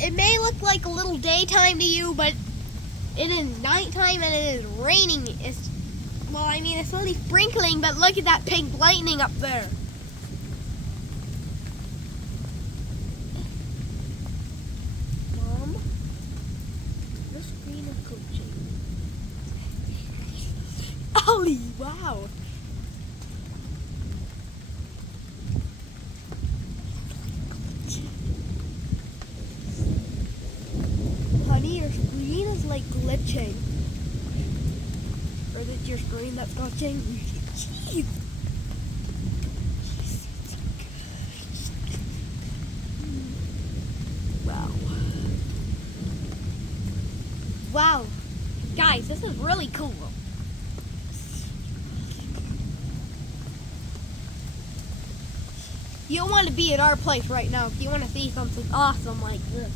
it may look like a little daytime to you, but it is nighttime and it is raining. It's only sprinkling, but look at that pink lightning up there. Mom, the screen is glitching. Ollie, wow. Honey, your screen is like glitching. Or is it your screen that's glitching? Jeez. Wow. Wow. Guys, this is really cool. You want to be at our place right now if you want to see something awesome like this.